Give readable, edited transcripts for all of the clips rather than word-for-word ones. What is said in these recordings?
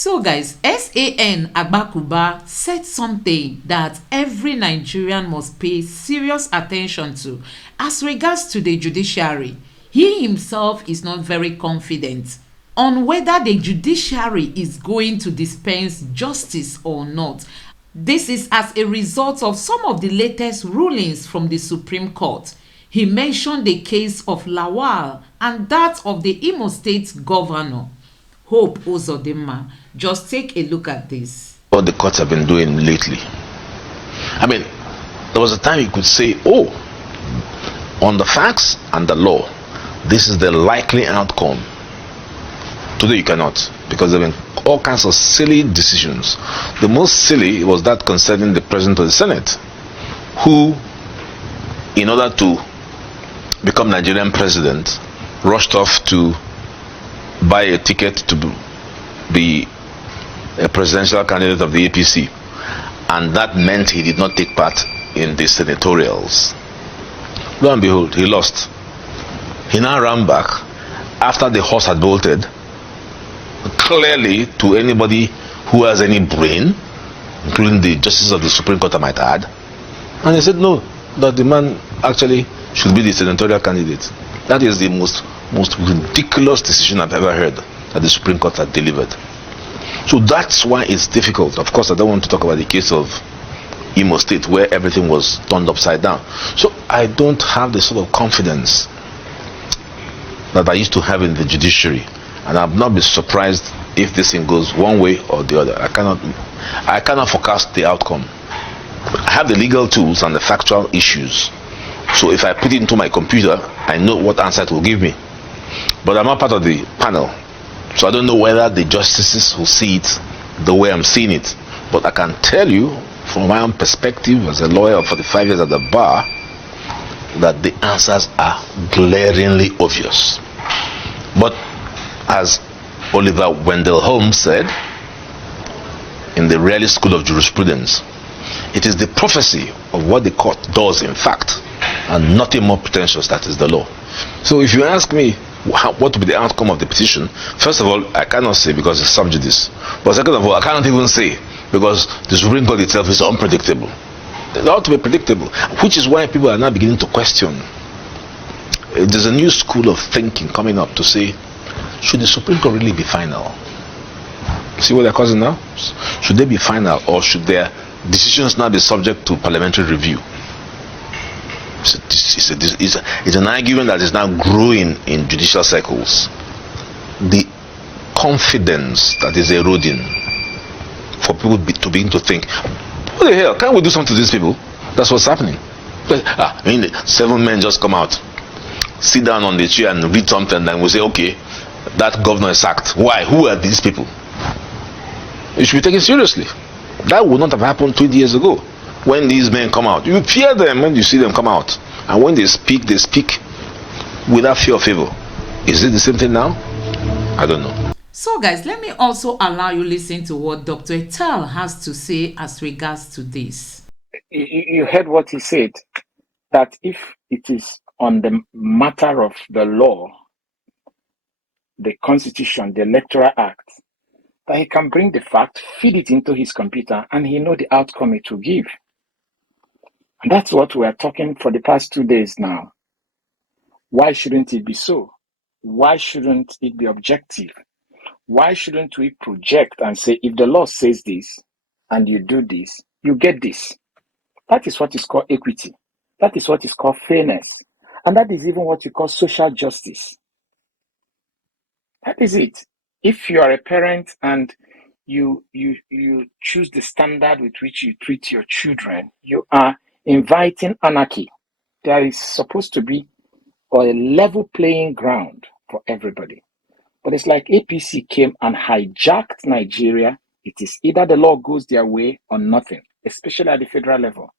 So guys, SAN Agbkoba said something that every Nigerian must pay serious attention to as regards to the judiciary. He himself is not very confident on whether the judiciary is going to dispense justice or not. This is as a result of some of the latest rulings from the Supreme Court. He mentioned the case of Lawal and that of the Imo State Governor, Hope Uzodinma. Just take a look at this. What the courts have been doing lately. I mean, there was a time you could say, oh, on the facts and the law, this is the likely outcome. Today you cannot, because there have been all kinds of silly decisions. The most silly was that concerning the President of the Senate, who, in order to become Nigerian president, rushed off to buy a ticket to be a presidential candidate of the APC, and that meant he did not take part in the senatorials. Lo and behold, he lost. He now ran back after the horse had bolted, clearly to anybody who has any brain, including the justices of the Supreme Court I might add, and he said no, that the man actually should be the senatorial candidate. That is the most ridiculous decision I've ever heard that the Supreme Court had delivered. So that's why it's difficult. Of course, I don't want to talk about the case of Imo State where everything was turned upside down. So I don't have the sort of confidence that I used to have in the judiciary, and I've not been surprised if this thing goes one way or the other. I cannot forecast the outcome. I have the legal tools and the factual issues. So if I put it into my computer, I know what answer it will give me. But I'm not part of the panel, so I don't know whether the justices will see it the way I'm seeing it. But I can tell you, from my own perspective as a lawyer for the 5 years at the bar, that the answers are glaringly obvious. But as Oliver Wendell Holmes said in the Raleigh School of Jurisprudence, it is the prophecy of what the court does in fact, and nothing more pretentious, that is the law. So if you ask me what will be the outcome of the petition, first of all, I cannot say because it's sub judice. But second of all, I cannot even say because the Supreme Court itself is unpredictable. They ought to be predictable, which is why people are now beginning to question. There's a new school of thinking coming up to say, should the Supreme Court really be final? See what they're causing now? Should they be final, or should their decisions now be subject to parliamentary review? It's an argument that is now growing in judicial circles. The confidence that is eroding for people to begin to think, what the hell, can't we do something to these people? That's what's happening. 7 men just come out, sit down on the chair and read something, and we say, okay, that governor is sacked. Why? Who are these people? It should be taken seriously. That would not have happened 20 years ago. When these men come out, you fear them when you see them come out, and when they speak without fear or favor. Is it the same thing now? I don't know. So guys, let me also allow you listen to what Dr. Etal has to say as regards to this. You heard what he said, that if it is on the matter of the law, the Constitution, the Electoral Act, that he can bring the fact, feed it into his computer, and he know the outcome it will give. And that's what we are talking for the past 2 days now. Why shouldn't it be so? Why shouldn't it be objective? Why shouldn't we project and say, if the law says this and you do this, you get this? That is what is called equity. That is what is called fairness. And that is even what you call social justice. That is it. If you are a parent and you choose the standard with which you treat your children, you are inviting anarchy. There is supposed to be a level playing ground for everybody. But it's like APC came and hijacked Nigeria. It is either the law goes their way or nothing, especially at the federal level.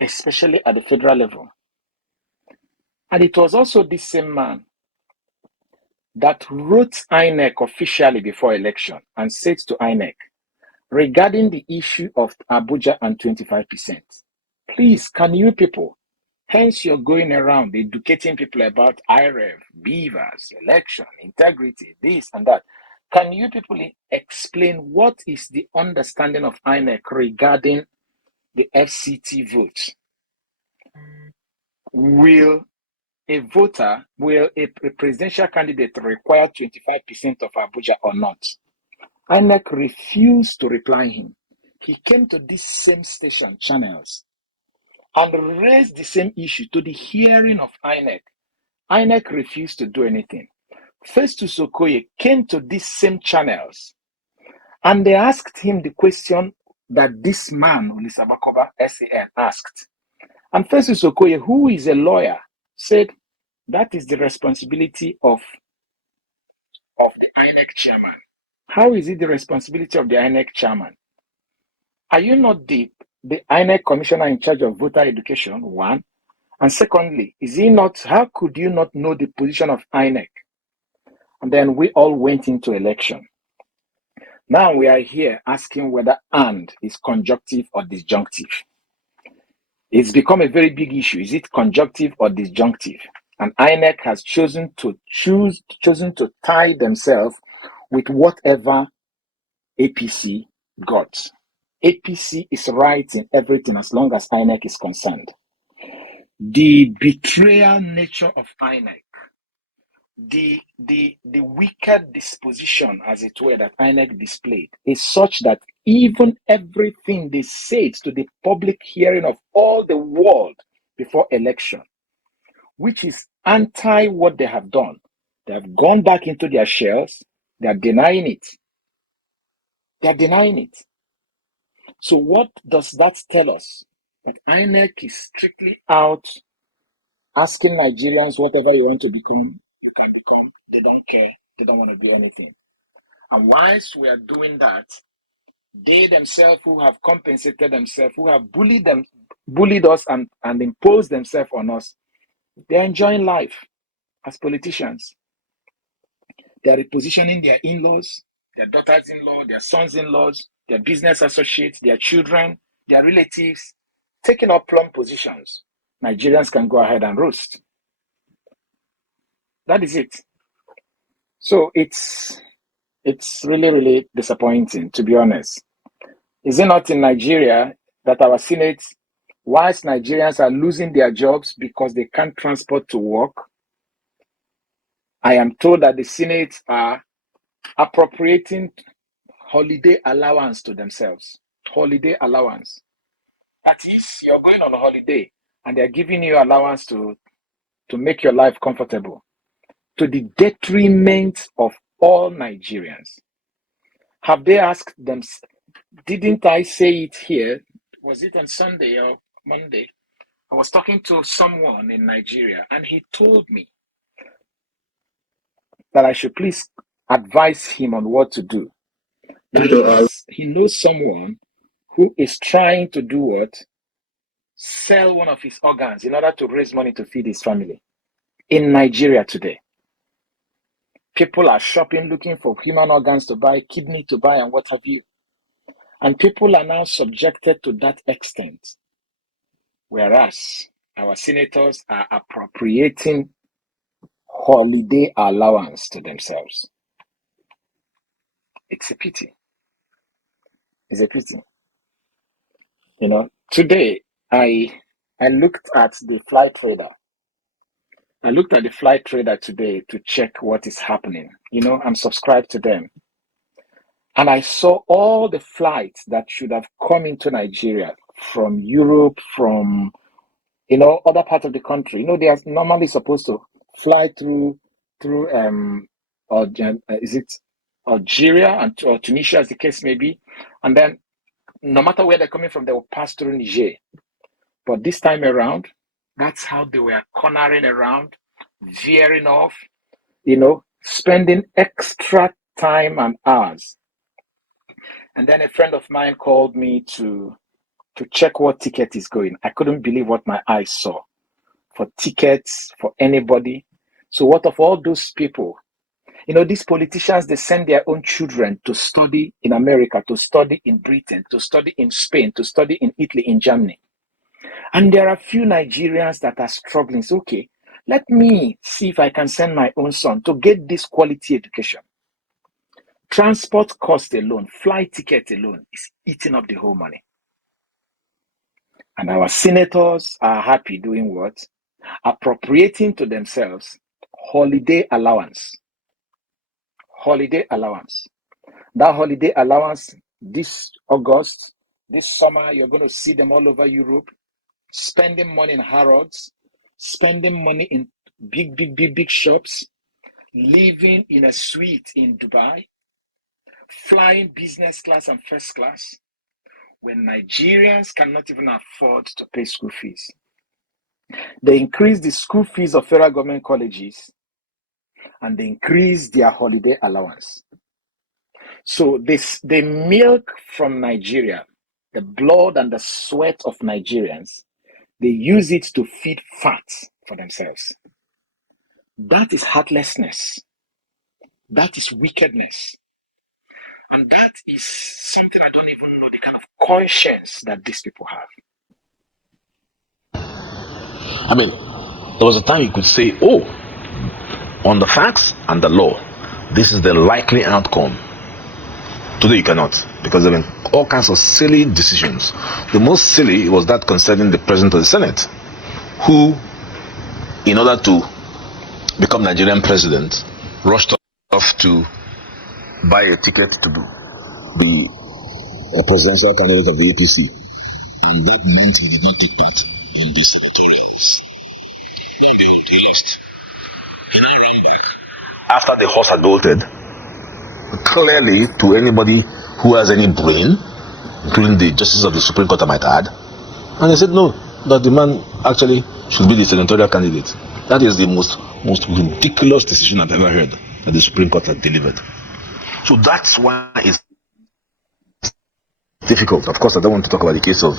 Especially at the federal level. And it was also this same man that wrote INEC officially before election and said to INEC, regarding the issue of Abuja and 25%, please, can you people, hence you're going around educating people about IREV, beavers, election, integrity, this and that. Can you people explain what is the understanding of INEC regarding the FCT vote? Will a presidential candidate require 25% of Abuja or not? INEC refused to reply him. He came to this same station channels and raised the same issue to the hearing of INEC. INEC refused to do anything. Festus Okoye came to these same channels and they asked him the question that this man, Agbkoba SAN, asked. And Festus Okoye, who is a lawyer, said that is the responsibility of the INEC chairman. How is it the responsibility of the INEC chairman? Are you not the INEC commissioner in charge of voter education? One. And secondly, how could you not know the position of INEC? And then we all went into election. Now we are here asking whether and is conjunctive or disjunctive. It's become a very big issue. Is it conjunctive or disjunctive? And INEC has chosen to tie themselves with whatever APC got. APC is right in everything as long as INEC is concerned. The betrayal nature of INEC, the wicked disposition, as it were, that INEC displayed is such that even everything they said to the public hearing of all the world before election, which is anti what they have done, they have gone back into their shells, they are denying it. They are denying it. So what does that tell us? That INEC is strictly out asking Nigerians whatever you want to become, you can become. They don't care. They don't want to be anything. And whilst we are doing that, they themselves who have compensated themselves, who have bullied us and imposed themselves on us, they're enjoying life as politicians. They're repositioning their in-laws, their daughters-in-law, their sons-in-laws, their business associates, their children, their relatives, taking up plum positions. Nigerians can go ahead and roast. That is it. So it's really, really disappointing, to be honest. Is it not in Nigeria that our Senate, whilst Nigerians are losing their jobs because they can't transport to work, I am told that the Senate are appropriating holiday allowance to themselves. Holiday allowance. That is, you're going on a holiday and they're giving you allowance to make your life comfortable, to the detriment of all Nigerians. Have they asked them? Didn't I say it here? Was it on Sunday or Monday? I was talking to someone in Nigeria and he told me that I should please advise him on what to do. He knows someone who is trying to do what? Sell one of his organs in order to raise money to feed his family. In Nigeria today, people are shopping looking for human organs to buy, kidney to buy, and what have you. And people are now subjected to that extent. Whereas our senators are appropriating holiday allowance to themselves. It's a pity. It's a pity. Today I looked at the flight trader. I looked at the flight trader today to check what is happening. I'm subscribed to them. And I saw all the flights that should have come into Nigeria from Europe, from other parts of the country. They are normally supposed to fly through is it Algeria or Tunisia, as the case may be, and then no matter where they're coming from, they will pass through Niger. But this time around, that's how they were cornering around, veering off, spending extra time and hours. And then a friend of mine called me to check what ticket is going. I couldn't believe what my eyes saw for tickets for anybody. So what of all those people? These politicians, they send their own children to study in America, to study in Britain, to study in Spain, to study in Italy, in Germany. And there are few Nigerians that are struggling. So, okay, let me see if I can send my own son to get this quality education, Transport cost alone, flight ticket alone is eating up the whole money. And our senators are happy doing what? Appropriating to themselves holiday allowance. Holiday allowance. That holiday allowance this August, this summer, you're going to see them all over Europe, spending money in Harrods, spending money in big shops, living in a suite in Dubai, flying business class and first class, when Nigerians cannot even afford to pay school fees. They increase the school fees of federal government colleges and they increase their holiday allowance. So they milk from Nigeria, the blood and the sweat of Nigerians. They use it to feed fat for themselves. That is heartlessness. That is wickedness. And that is something I don't even know the kind of conscience that these people have. I mean, there was a time you could say, oh, on the facts and the law, this is the likely outcome. Today you cannot, because there have been all kinds of silly decisions. The most silly was that concerning the president of the Senate, who, in order to become Nigerian president, rushed off to buy a ticket to be a presidential candidate of the APC. And that meant he did not take part in the senatorials. He lost. He now ran back. After the horse had bolted, clearly to anybody who has any brain, including the justices of the Supreme Court I might add, and they said no, that the man actually should be the senatorial candidate. That is the most ridiculous decision I've ever heard that the Supreme Court had delivered. So that's why it's difficult. Of course, I don't want to talk about the case of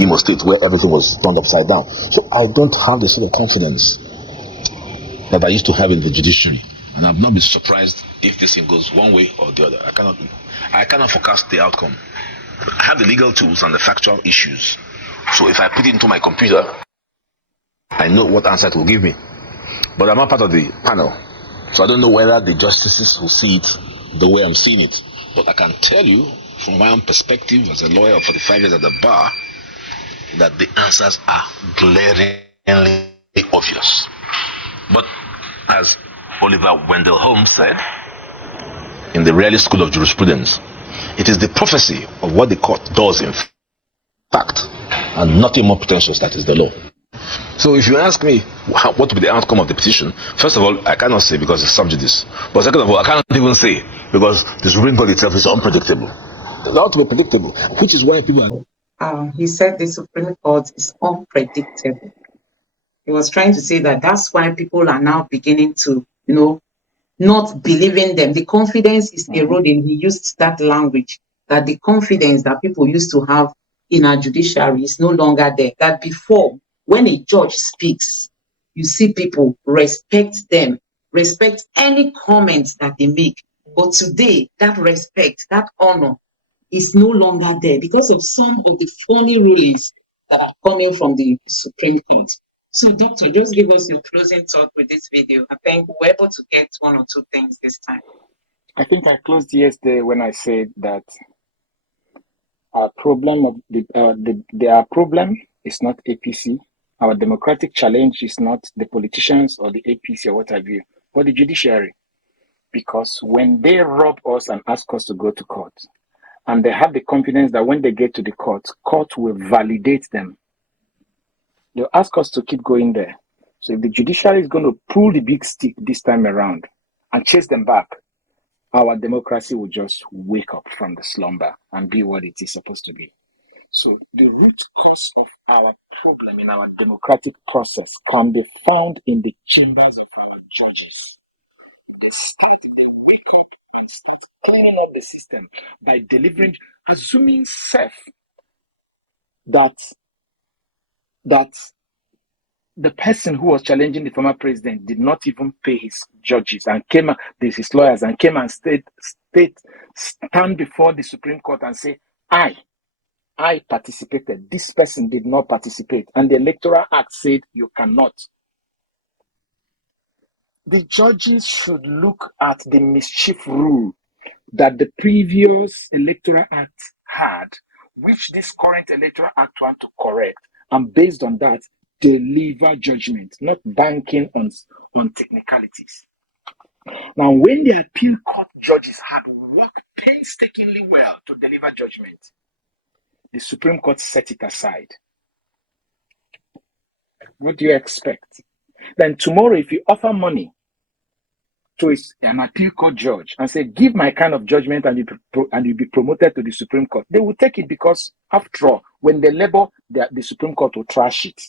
Imo State where everything was turned upside down. So I don't have the sort of confidence that I used to have in the judiciary. And I've not been surprised if this thing goes one way or the other. I cannot forecast the outcome. I have the legal tools and the factual issues. So if I put it into my computer, I know what answer it will give me. But I'm not part of the panel. So I don't know whether the justices will see it the way I'm seeing it. But I can tell you, from my own perspective as a lawyer of 45 years at the bar, that the answers are glaringly obvious. But as Oliver Wendell Holmes said in the Raleigh School of Jurisprudence, it is the prophecy of what the court does in fact, and nothing more pretentious, that is the law. So if you ask me what will be the outcome of the petition, first of all, I cannot say because it's sub judice. But second of all, I cannot even say because the Supreme Court itself is unpredictable. It ought to be predictable, which is why people are... He said the Supreme Court is unpredictable. He was trying to say that that's why people are now beginning to, not believing them. The confidence is eroding. He used that language, that the confidence that people used to have in our judiciary is no longer there. That before, when a judge speaks, you see people respect them, respect any comments that they make. But today, that respect, that honor is no longer there because of some of the funny rulings that are coming from the Supreme Court. So, Doctor, just give us your closing thought with this video. I think we're able to get one or two things this time. I think I closed yesterday when I said that our problem our problem is not APC. Our democratic challenge is not the politicians or the APC or what have you, but the judiciary. Because when they rob us and ask us to go to court, and they have the confidence that when they get to the court will validate them, they'll ask us to keep going there. So if the judiciary is going to pull the big stick this time around and chase them back, our democracy will just wake up from the slumber and be what it is supposed to be. So the root cause of our problem in our democratic process can be found in the chambers of our judges. They wake up and start cleaning up the system by delivering, assuming that the person who was challenging the former president did not even pay his judges and his lawyers and came and stand before the Supreme Court and say, I participated. This person did not participate. And the Electoral Act said you cannot. The judges should look at the mischief rule that the previous Electoral Act had, which this current Electoral Act want to correct, and based on that, deliver judgment, not banking on technicalities. Now, when the appeal court judges had worked painstakingly well to deliver judgment, the Supreme Court set it aside. What do you expect? Then tomorrow, if you offer money to an appeal court judge and say, give my kind of judgment and you'll be promoted to the Supreme Court, they will take it because, after all, when they labor, the Supreme Court will trash it.